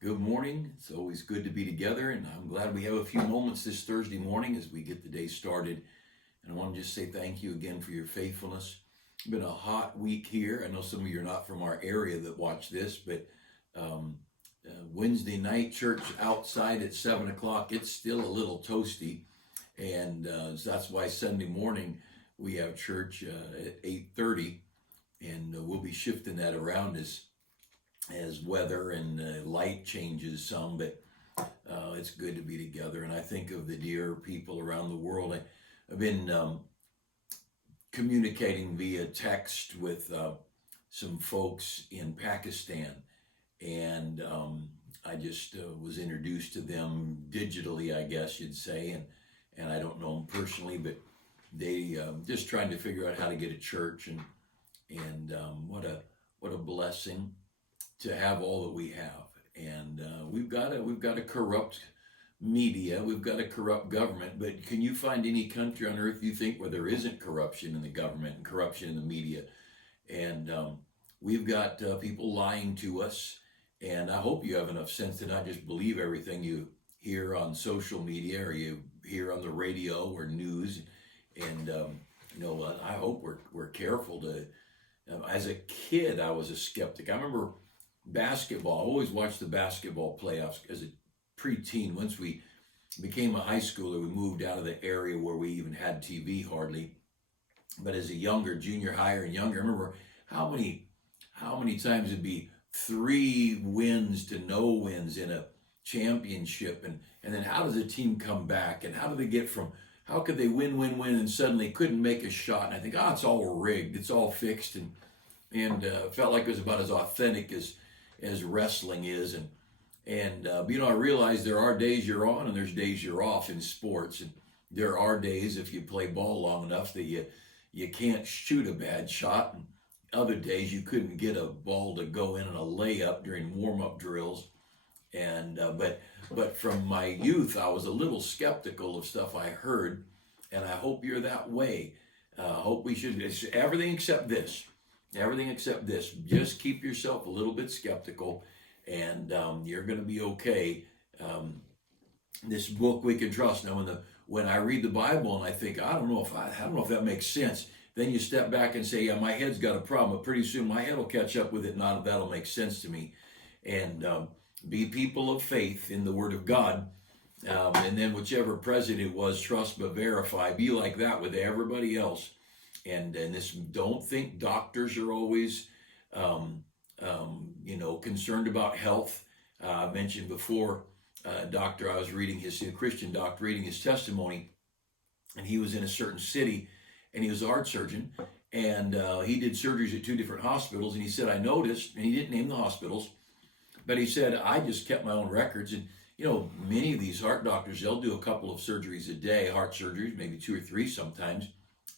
Good morning. It's always good to be together, and I'm glad we have a few moments this Thursday morning as we get the day started. And I want to just say thank you again for your faithfulness. It's been a hot week here. I know some of you are not from our area that watch this, but um, Wednesday night church outside at 7 o'clock, it's still a little toasty. And so that's why Sunday morning we have church at 8:30, and we'll be shifting that around as weather and light changes some, but it's good to be together. And I think of the dear people around the world. I've been communicating via text with some folks in Pakistan, and I just was introduced to them digitally, I guess you'd say, and I don't know them personally, but they just trying to figure out how to get a church, and what a blessing to have all that we have. And we've got a corrupt media, we've got a corrupt government. But can you find any country on earth you think where there isn't corruption in the government and corruption in the media? And we've got people lying to us. And I hope you have enough sense to not just believe everything you hear on social media or you hear on the radio or news. And I hope we're careful to. As a kid, I was a skeptic. I remember basketball. I always watched the basketball playoffs as a preteen. Once we became a high schooler, we moved out of the area where we even had TV hardly. But as a younger, junior higher and younger, I remember how many times it'd be 3 wins to no wins in a championship, and then how does a team come back, and how could they win and suddenly couldn't make a shot? And I think, it's all rigged, it's all fixed, and felt like it was about as authentic as wrestling is, and I realize there are days you're on and there's days you're off in sports, and there are days if you play ball long enough that you can't shoot a bad shot, and other days you couldn't get a ball to go in a layup during warm-up drills, and but from my youth I was a little skeptical of stuff I heard, and I hope you're that way. I hope we should. It's everything except this. Everything except this. Just keep yourself a little bit skeptical, and you're going to be okay. This book we can trust. Now, when I read the Bible and I think I don't know if that makes sense, then you step back and say, yeah, my head's got a problem. But pretty soon my head will catch up with it. Not that'll make sense to me. And be people of faith in the Word of God. And then whichever president was, trust but verify. Be like that with everybody else. And this, don't think doctors are always, concerned about health. I mentioned before, doctor, I was reading a Christian doctor, reading his testimony, and he was in a certain city, and he was a heart surgeon, and he did surgeries at 2 different hospitals, and he said, I noticed, and he didn't name the hospitals, but he said, I just kept my own records, and many of these heart doctors, they'll do a couple of surgeries a day, heart surgeries, maybe 2 or 3 sometimes.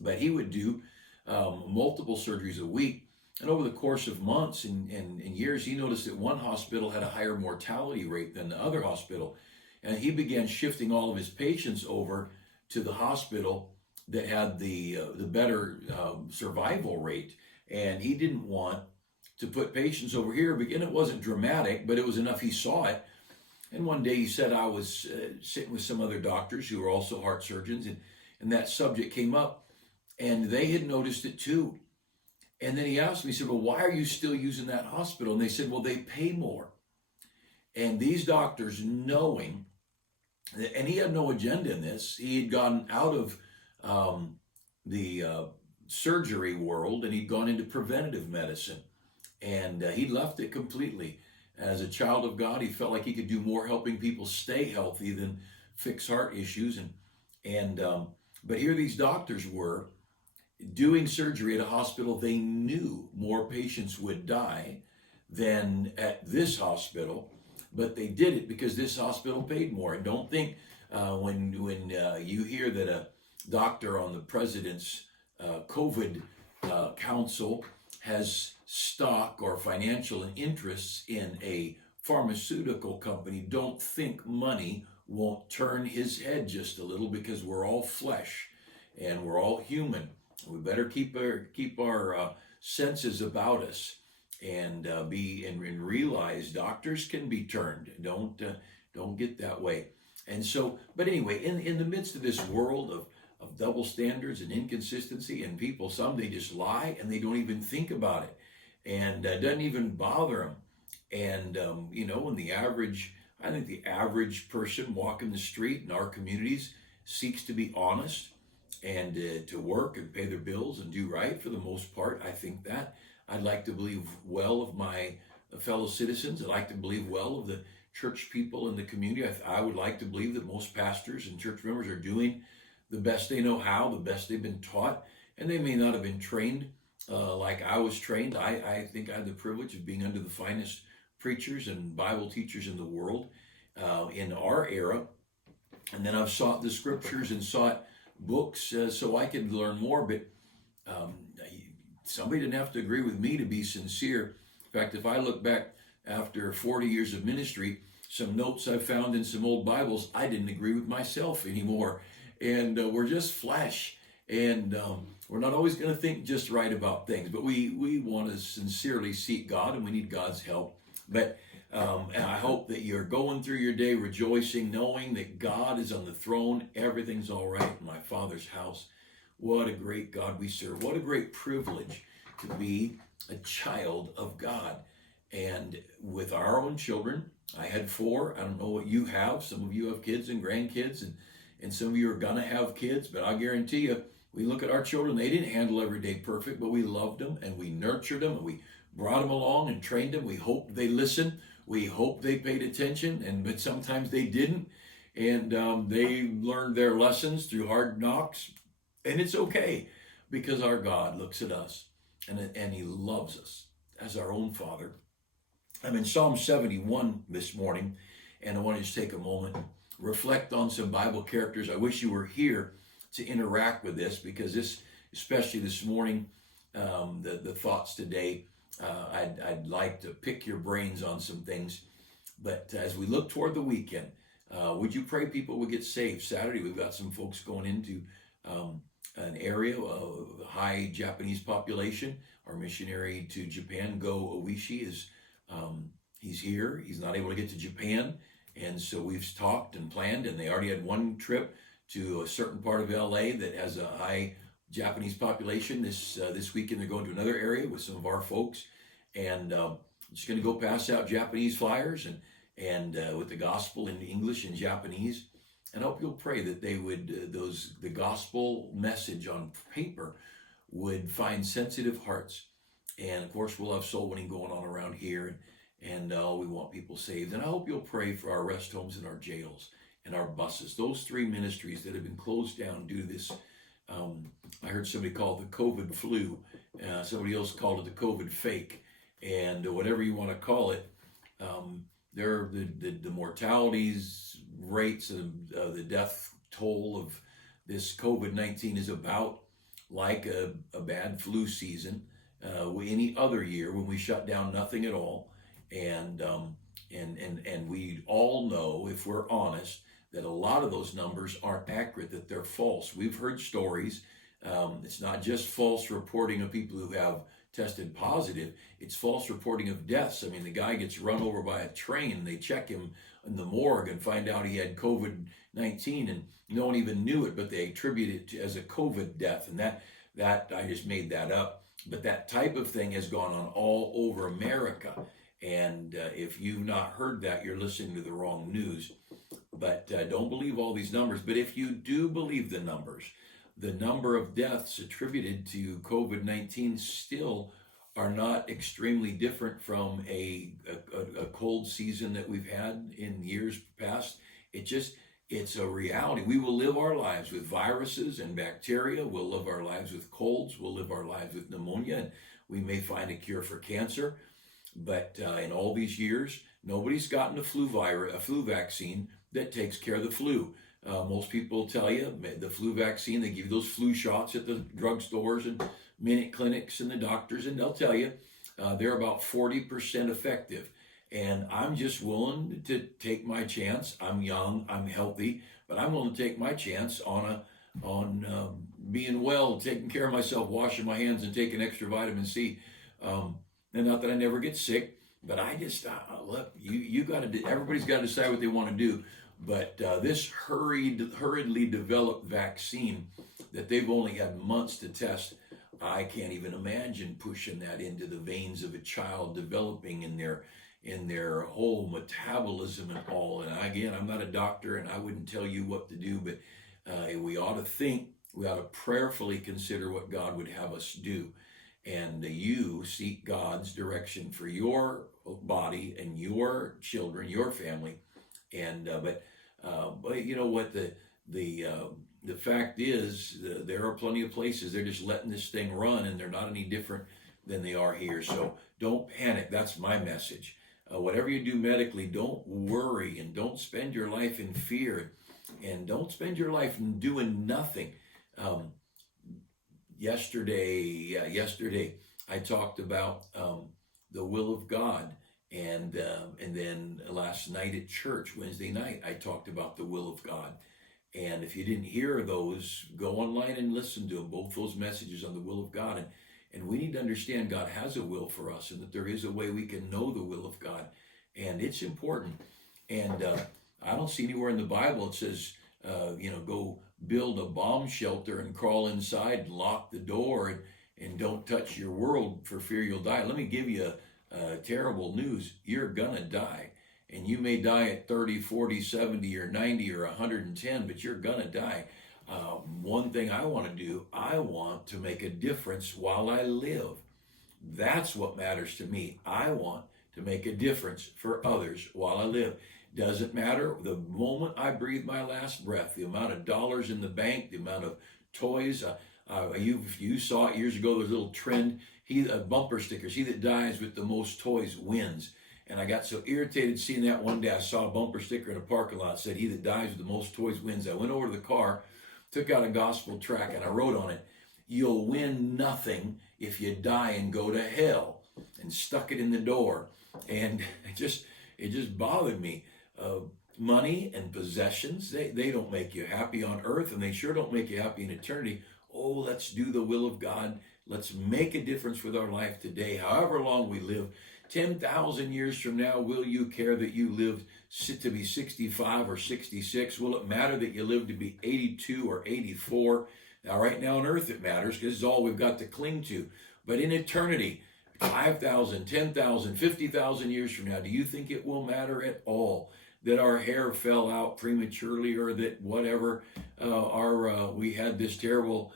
But he would do multiple surgeries a week. And over the course of months and years, he noticed that one hospital had a higher mortality rate than the other hospital. And he began shifting all of his patients over to the hospital that had the better survival rate. And he didn't want to put patients over here. And it wasn't dramatic, but it was enough he saw it. And one day he said, I was sitting with some other doctors who were also heart surgeons, and that subject came up. And they had noticed it too. And then he asked me, he said, well, why are you still using that hospital? And they said, well, they pay more. And these doctors, knowing, and he had no agenda in this, he had gone out of the surgery world, and he'd gone into preventative medicine. And he left it completely. As a child of God, he felt like he could do more helping people stay healthy than fix heart issues. But here these doctors were doing surgery at a hospital they knew more patients would die than at this hospital, but they did it because this hospital paid more. And don't think when you hear that a doctor on the president's COVID council has stock or financial interests in a pharmaceutical company, don't think money won't turn his head just a little, because we're all flesh and we're all human. We better keep our senses about us. and and realize doctors can be turned. Don't get that way. And so, but anyway, in the midst of this world of double standards and inconsistency, and people, some they just lie and they don't even think about it, and doesn't even bother them. And and I think the average person walking the street in our communities seeks to be honest and to work and pay their bills and do right for the most part. I think that I'd like to believe well of my fellow citizens. I'd like to believe well of the church people in the community. I would like to believe that most pastors and church members are doing the best they know how, the best they've been taught, and they may not have been trained like I was trained. I think I had the privilege of being under the finest preachers and Bible teachers in the world in our era. And then I've sought the scriptures and sought books so I could learn more. But somebody didn't have to agree with me to be sincere. In fact, if I look back after 40 years of ministry, some notes I found in some old Bibles, I didn't agree with myself anymore. And we're just flesh. And we're not always going to think just right about things. But we want to sincerely seek God, and we need God's help. But and I hope that you're going through your day rejoicing, knowing that God is on the throne. Everything's all right in my Father's house. What a great God we serve. What a great privilege to be a child of God. And with our own children, I had 4. I don't know what you have. Some of you have kids and grandkids, and some of you are going to have kids. But I'll guarantee you, we look at our children, they didn't handle every day perfect, but we loved them and we nurtured them and we brought them along and trained them. We hoped they listened. We hoped they paid attention, but sometimes they didn't. And they learned their lessons through hard knocks. And it's okay, because our God looks at us and he loves us as our own Father. I'm in Psalm 71 this morning, and I want to just take a moment, reflect on some Bible characters. I wish you were here to interact with this, because this, especially this morning, the thoughts today, I'd like to pick your brains on some things. But as we look toward the weekend, would you pray people would get saved? Saturday, we've got some folks going into an area of high Japanese population. Our missionary to Japan, Go Oishi, he's here. He's not able to get to Japan. And so we've talked and planned, and they already had one trip to a certain part of LA that has a high Japanese population. This weekend they're going to another area with some of our folks, and just going to go pass out Japanese flyers and with the gospel in English and Japanese. And I hope you'll pray that they would the gospel message on paper would find sensitive hearts. And of course, we'll have soul winning going on around here, and we want people saved. And I hope you'll pray for our rest homes and our jails and our buses, those 3 ministries that have been closed down due to this. I heard somebody call it the COVID flu. Somebody else called it the COVID fake. And whatever you want to call it, the mortalities rates and the death toll of this COVID-19 is about like a bad flu season any other year when we shut down nothing at all. And we all know, if we're honest, that a lot of those numbers aren't accurate, that they're false. We've heard stories. It's not just false reporting of people who have tested positive. It's false reporting of deaths. I mean, the guy gets run over by a train, and they check him in the morgue and find out he had COVID-19, and no one even knew it, but they attribute it as a COVID death. And that I just made that up. But that type of thing has gone on all over America. And if you've not heard that, you're listening to the wrong news. But don't believe all these numbers. But if you do believe the numbers, the number of deaths attributed to COVID-19 still are not extremely different from a cold season that we've had in years past. It's a reality. We will live our lives with viruses and bacteria. We'll live our lives with colds. We'll live our lives with pneumonia. And we may find a cure for cancer. But in all these years, nobody's gotten a flu vaccine that takes care of the flu. Most people tell you the flu vaccine, they give you those flu shots at the drugstores and minute clinics and the doctors, and they'll tell you they're about 40% effective. And I'm just willing to take my chance. I'm young, I'm healthy, but I'm willing to take my chance on being well, taking care of myself, washing my hands, and taking extra vitamin C. And not that I never get sick, but I just, look, you got to, everybody's got to decide what they want to do. But this hurriedly developed vaccine that they've only had months to test, I can't even imagine pushing that into the veins of a child developing in their whole metabolism and all. And again, I'm not a doctor and I wouldn't tell you what to do, but we ought to prayerfully consider what God would have us do. And you seek God's direction for your body and your children, your family. And but you know what, the fact is, there are plenty of places they're just letting this thing run, and they're not any different than they are here. So don't panic. That's my message. Whatever you do medically, don't worry, and don't spend your life in fear, and don't spend your life doing nothing. Yesterday I talked about the will of God, and then last night at church, Wednesday night, I talked about the will of God. And if you didn't hear those, go online and listen to them, both those messages on the will of God. And we need to understand God has a will for us, and that there is a way we can know the will of God, and it's important. And I don't see anywhere in the Bible it says, go build a bomb shelter and crawl inside and lock the door and don't touch your world for fear you'll die. Let me give you terrible news. You're gonna die. And you may die at 30, 40, 70, or 90, or 110, but you're gonna die. One thing I want to do, I want to make a difference while I live. That's what matters to me. I want to make a difference for others while I live. Doesn't matter the moment I breathe my last breath, the amount of dollars in the bank, the amount of toys. You saw it years ago, there's a little trend, bumper stickers, he that dies with the most toys wins. And I got so irritated seeing that one day. I saw a bumper sticker in a parking lot that said, he that dies with the most toys wins. I went over to the car, took out a gospel tract, and I wrote on it, you'll win nothing if you die and go to hell, and stuck it in the door. And it just bothered me. Money and possessions, they don't make you happy on earth, and they sure don't make you happy in eternity. Oh, let's do the will of God. Let's make a difference with our life today, however long we live. 10,000 years from now, will you care that you lived to be 65 or 66? Will it matter that you lived to be 82 or 84? Now, right now on earth it matters, because it's all we've got to cling to. But in eternity, 5,000, 10,000, 50,000 years from now, do you think it will matter at all that our hair fell out prematurely, or that whatever, we had this terrible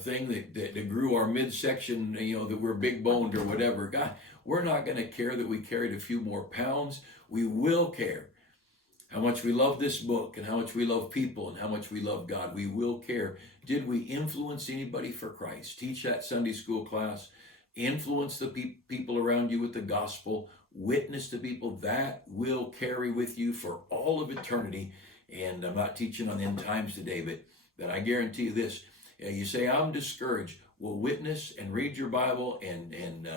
thing that grew our midsection, that we're big boned or whatever? God, we're not going to care that we carried a few more pounds. We will care how much we love this book, and how much we love people, and how much we love God. We will care. Did we influence anybody for Christ? Teach that Sunday school class. Influence the people around you with the gospel. Witness to people. That will carry with you for all of eternity. And I'm not teaching on the end times today, but I guarantee you this. You say, I'm discouraged. Well, witness and read your Bible and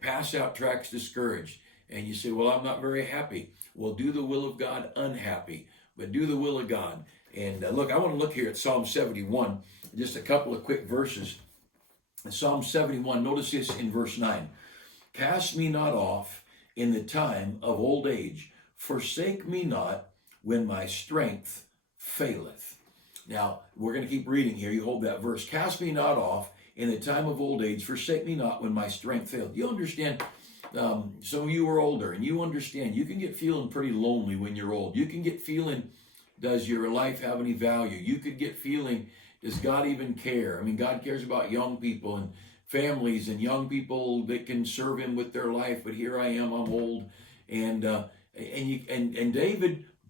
pass out tracts discouraged. And you say, well, I'm not very happy. Well, do the will of God unhappy, but do the will of God. And look, I want to look here at Psalm 71, just a couple of quick verses. In Psalm 71, notice this in verse 9. Cast me not off in the time of old age. Forsake me not when my strength faileth. Now, we're going to keep reading here. You hold that verse. Cast me not off in the time of old age. Forsake me not when my strength faileth. You understand, some of you are older, and you understand you can get feeling pretty lonely when you're old. You can get feeling, does your life have any value? You could get feeling, does God even care? I mean, God cares about young people and families and young people that can serve him with their life. But here I am, I'm old. And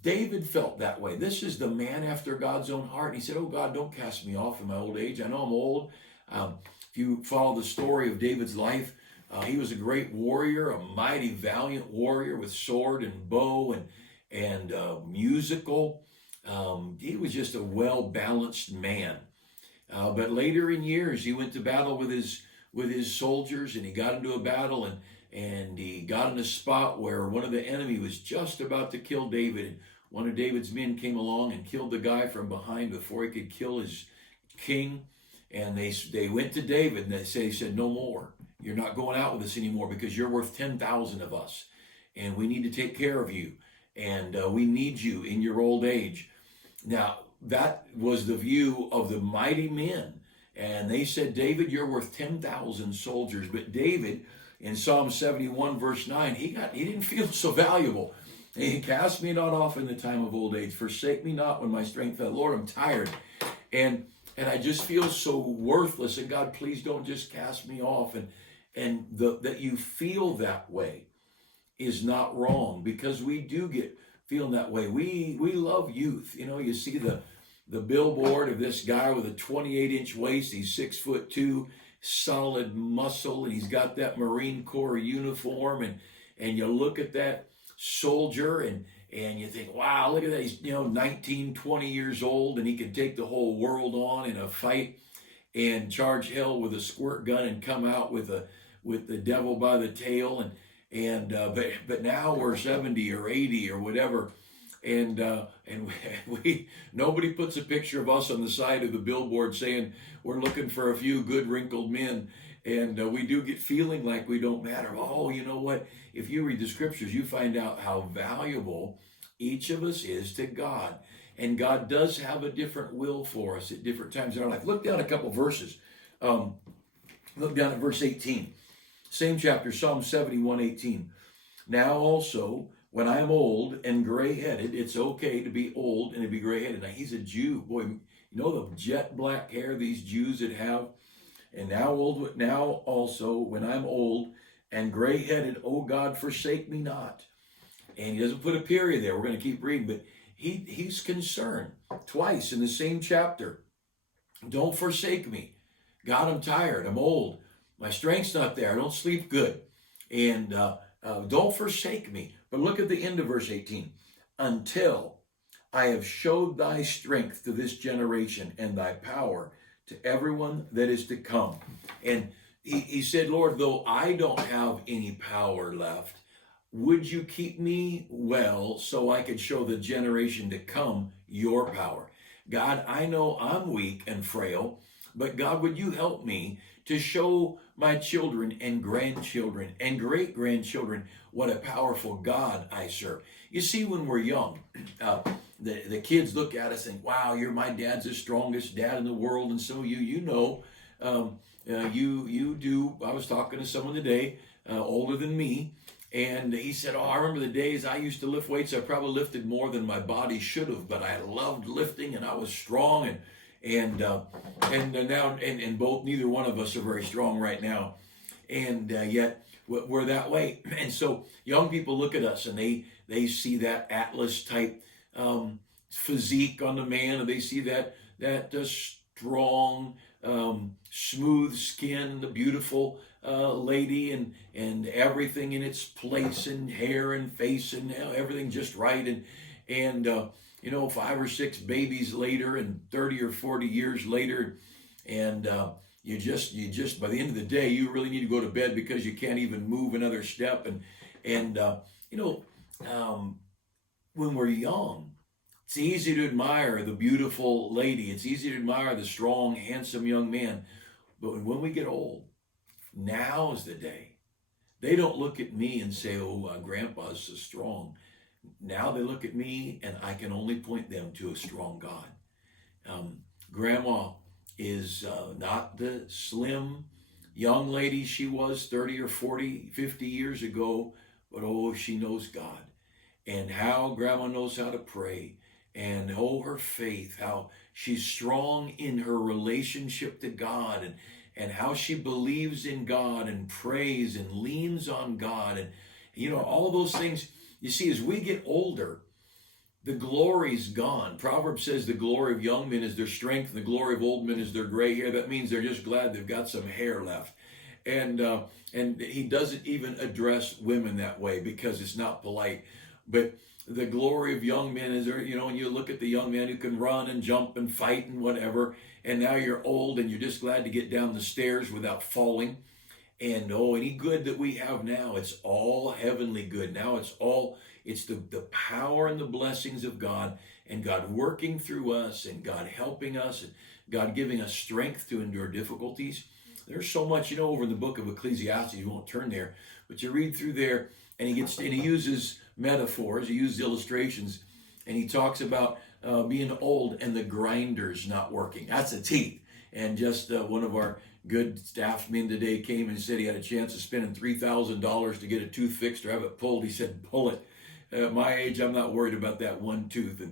David felt that way. This is the man after God's own heart. And he said, oh God, don't cast me off in my old age. I know I'm old. If you follow the story of David's life, he was a great warrior, a mighty, valiant warrior with sword and bow and musical. He was just a well-balanced man. But later in years, he went to battle with his soldiers, and he got into a battle, and he got in a spot where one of the enemy was just about to kill David. And one of David's men came along and killed the guy from behind before he could kill his king. And they went to David, and they said, no more. you're not going out with us anymore because you're worth 10,000 of us. And we need to take care of you. And we need you in your old age. Now, that was the view of the mighty men. And they said, David, you're worth 10,000 soldiers. But David, in Psalm 71, verse 9, he didn't feel so valuable. He cast me not off in the time of old age. Forsake me not when my strength fails. Lord, I'm tired. And I just feel so worthless. And God, please don't just cast me off. And that you feel that way is not wrong, because we do get feeling that way. We love youth. You know, you see the billboard of this guy with a 28-inch waist. He's 6'2", solid muscle, and he's got that Marine Corps uniform. And you look at that soldier and you think, wow, look at that. He's 19, 20 years old, and he can take the whole world on in a fight and charge hell with a squirt gun and come out with the devil by the tail. But now we're 70 or 80 or whatever. And we nobody puts a picture of us on the side of the billboard saying we're looking for a few good wrinkled men, and we do get feeling like we don't matter. Oh, you know what? If you read the scriptures, you find out how valuable each of us is to God, and God does have a different will for us at different times in our life. Look down a couple verses. Look down at verse 18, same chapter, Psalm 71:18. Now also, when I'm old and gray-headed, it's okay to be old and to be gray-headed. Now, he's a Jew. Boy, you know the jet black hair these Jews that have? And now also, when I'm old and gray-headed, oh God, forsake me not. And he doesn't put a period there. We're going to keep reading, but he's concerned twice in the same chapter. Don't forsake me. God, I'm tired. I'm old. My strength's not there. I don't sleep good. And don't forsake me. But look at the end of verse 18. Until I have showed thy strength to this generation and thy power to everyone that is to come. And he said, Lord, though I don't have any power left, would you keep me well so I could show the generation to come your power? God, I know I'm weak and frail, but God, would you help me to show my children and grandchildren and great-grandchildren what a powerful God I serve. You see, when we're young, the kids look at us and think, wow, my dad's the strongest dad in the world. And so you do. I was talking to someone today, older than me, and he said, oh, I remember the days I used to lift weights. I probably lifted more than my body should have, but I loved lifting and I was strong. And now both, neither one of us are very strong right now. And yet we're that way. And so young people look at us and they see that Atlas type physique on the man, and they see that strong, smooth skin, the beautiful lady, and everything in its place, and hair and face and everything just right. And 5 or 6 babies later, and 30 or 40 years later, and you just by the end of the day, you really need to go to bed because you can't even move another step. When we're young, it's easy to admire the beautiful lady. It's easy to admire the strong, handsome young man. But when we get old, now is the day. They don't look at me and say, oh, Grandpa's so strong. Now they look at me and I can only point them to a strong God. Grandma is not the slim young lady she was 30 or 40, 50 years ago, but oh, she knows God. And how Grandma knows how to pray, and her faith, how she's strong in her relationship to God, and how she believes in God and prays and leans on God. And all of those things. You see, as we get older, the glory's gone. Proverbs says the glory of young men is their strength, and the glory of old men is their gray hair. That means they're just glad they've got some hair left. And he doesn't even address women that way because it's not polite. But the glory of young men is there, and you look at the young man who can run and jump and fight and whatever, and now you're old and you're just glad to get down the stairs without falling. And any good that we have now, it's all heavenly good. Now it's the power and the blessings of God, and God working through us, and God helping us, and God giving us strength to endure difficulties. there's so much, over in the book of Ecclesiastes. You won't turn there, but you read through there, and he uses metaphors, he uses illustrations, and he talks about being old and the grinders not working. That's the teeth. And just one of our good staff men today came and said he had a chance of spending $3,000 to get a tooth fixed or have it pulled. He said, pull it. At my age, I'm not worried about that one tooth.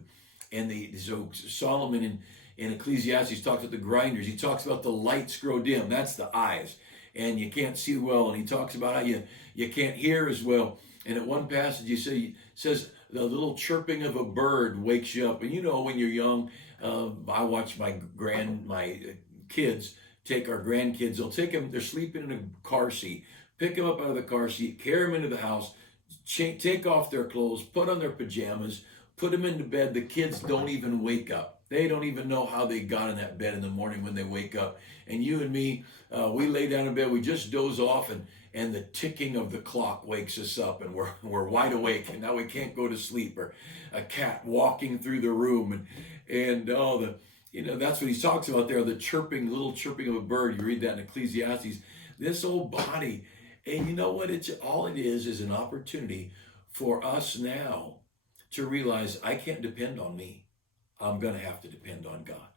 So Solomon in Ecclesiastes talks about the grinders. He talks about the lights grow dim. That's the eyes. And you can't see well. And he talks about how you can't hear as well. And at one passage, he says the little chirping of a bird wakes you up. And when you're young, I watch my kids take our grandkids. They'll take them, they're sleeping in a car seat, pick them up out of the car seat, carry them into the house, take off their clothes, put on their pajamas, put them into bed. The kids don't even wake up. They don't even know how they got in that bed in the morning when they wake up. And you and me, we lay down in bed, we just doze off, and the ticking of the clock wakes us up, and we're wide awake, and now we can't go to sleep. Or a cat walking through the room, and that's what he talks about there, the little chirping of a bird. You read that in Ecclesiastes. This old body, and you know what? All it is an opportunity for us now to realize I can't depend on me. I'm going to have to depend on God.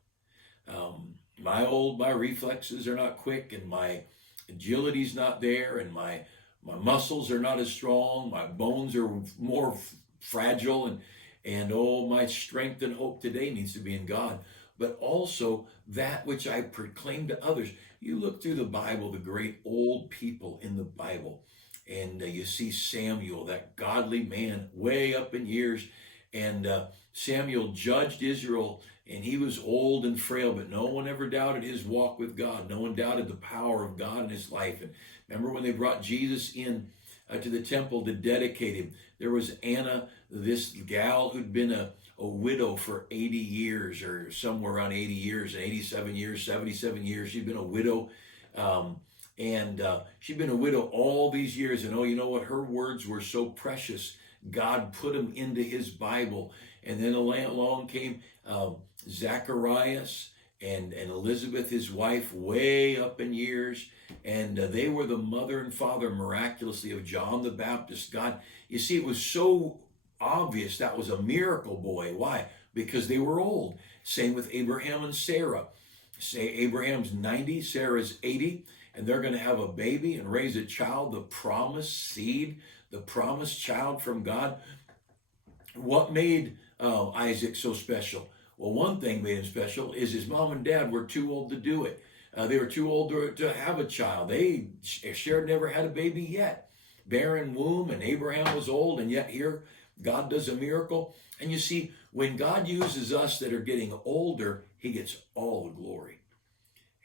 My reflexes are not quick, and my agility's not there, and my muscles are not as strong. My bones are more fragile, and my strength and hope today needs to be in God. But also that which I proclaim to others. You look through the Bible, the great old people in the Bible, and you see Samuel, that godly man, way up in years, and Samuel judged Israel, and he was old and frail, but no one ever doubted his walk with God. No one doubted the power of God in his life. And remember when they brought Jesus in to the temple to dedicate him, there was Anna, this gal who'd been a widow for 80 years, or somewhere around 80 years, 87 years, 77 years. She'd been a widow. She'd been a widow all these years. And you know what? Her words were so precious. God put them into his Bible. And then along came Zacharias and Elizabeth, his wife, way up in years. And they were the mother and father, miraculously, of John the Baptist. God, you see, it was so obvious that was a miracle boy. Why? Because they were old. Same with Abraham and Sarah. Say Abraham's 90, Sarah's 80, and they're going to have a baby and raise a child, the promised seed, the promised child from God. What made Isaac so special? Well, one thing made him special is his mom and dad were too old to do it. They were too old to have a child. Sarah never had a baby yet. Barren womb, and Abraham was old, and yet here God does a miracle. And you see, when God uses us that are getting older, he gets all the glory.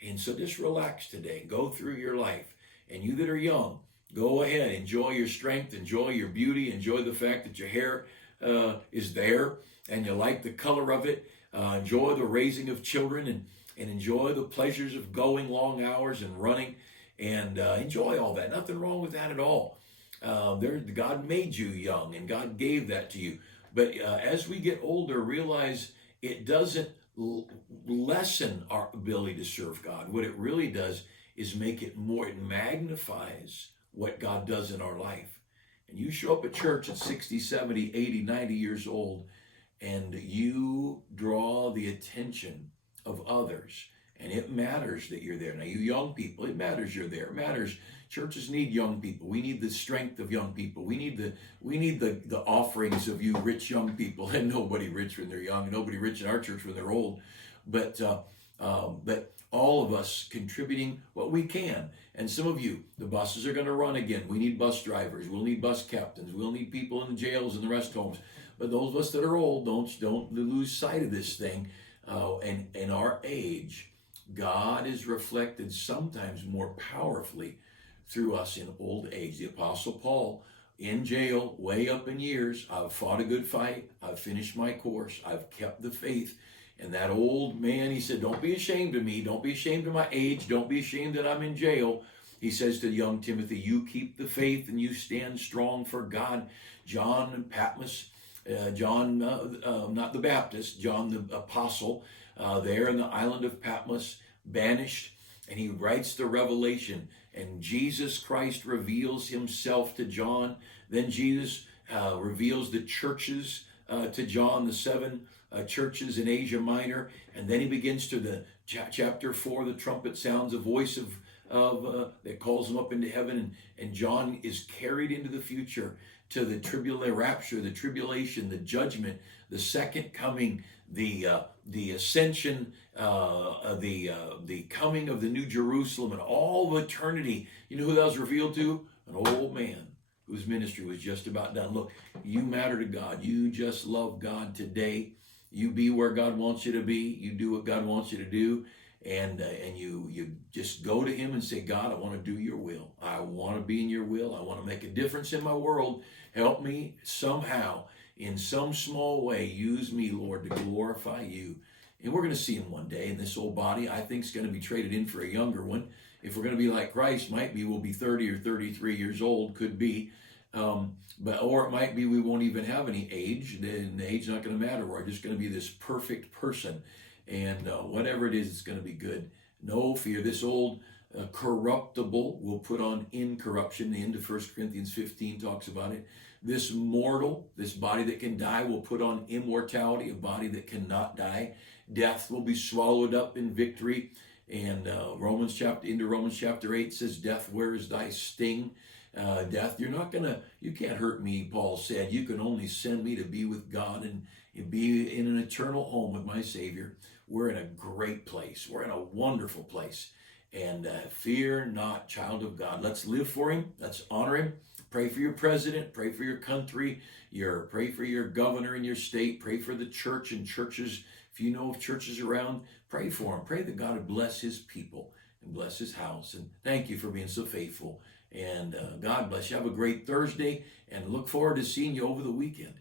And so just relax today. Go through your life. And you that are young, go ahead. Enjoy your strength. Enjoy your beauty. Enjoy the fact that your hair is there and you like the color of it. Enjoy the raising of children, and enjoy the pleasures of going long hours and running, and enjoy all that. Nothing wrong with that at all. God made you young, and God gave that to you. But as we get older, realize it doesn't lessen our ability to serve God. What it really does is make it more, it magnifies what God does in our life. And you show up at church at 60, 70, 80, 90 years old, and you draw the attention of others. And it matters that you're there. Now, you young people, it matters you're there. It matters. Churches need young people. We need the strength of young people. We need the offerings of you rich young people. And nobody rich when they're young. Nobody rich in our church when they're old. But all of us contributing what we can. And some of you, the buses are going to run again. We need bus drivers. We'll need bus captains. We'll need people in the jails and the rest homes. But those of us that are old, don't lose sight of this thing. And in our age, God is reflected sometimes more powerfully through us in old age. The Apostle Paul, in jail, way up in years, I've fought a good fight. I've finished my course. I've kept the faith. And that old man, he said, don't be ashamed of me. Don't be ashamed of my age. Don't be ashamed that I'm in jail. He says to young Timothy, you keep the faith and you stand strong for God. John and Patmos, not the Baptist, John the Apostle, there in the island of Patmos, banished. and he writes the revelation, and Jesus Christ reveals himself to John. Then Jesus reveals the churches to John, the seven churches in Asia Minor, and then he begins to the chapter 4, the trumpet sounds a voice of that calls him up into heaven, and John is carried into the future to the rapture, the tribulation, the judgment, the second coming, the ascension, the coming of the New Jerusalem, and all of eternity. You know who that was revealed to? An old man whose ministry was just about done. Look, you matter to God. You just love God today. You be where God wants you to be. You do what God wants you to do. And you just go to him and say, God, I want to do your will. I want to be in your will. I want to make a difference in my world. Help me somehow, in some small way. Use me, Lord, to glorify you. And we're going to see him one day. And this old body, I think, is going to be traded in for a younger one. If we're going to be like Christ, might be we'll be 30 or 33 years old, could be. Or it might be we won't even have any age. Then the age is not going to matter. We're just going to be this perfect person. And whatever it is, it's going to be good. No fear. This old corruptible will put on incorruption. The end of 1 Corinthians 15 talks about it. This mortal, this body that can die, will put on immortality, a body that cannot die. Death will be swallowed up in victory. And Romans chapter 8 says, death, where is thy sting? Death, you can't hurt me, Paul said. You can only send me to be with God and be in an eternal home with my Savior. We're in a great place. We're in a wonderful place. And fear not, child of God. Let's live for him. Let's honor him. Pray for your president. Pray for your country. Pray for your governor in your state. Pray for the church and churches. If you know of churches around, pray for them. Pray that God would bless his people and bless his house. And thank you for being so faithful. And God bless you. Have a great Thursday, and look forward to seeing you over the weekend.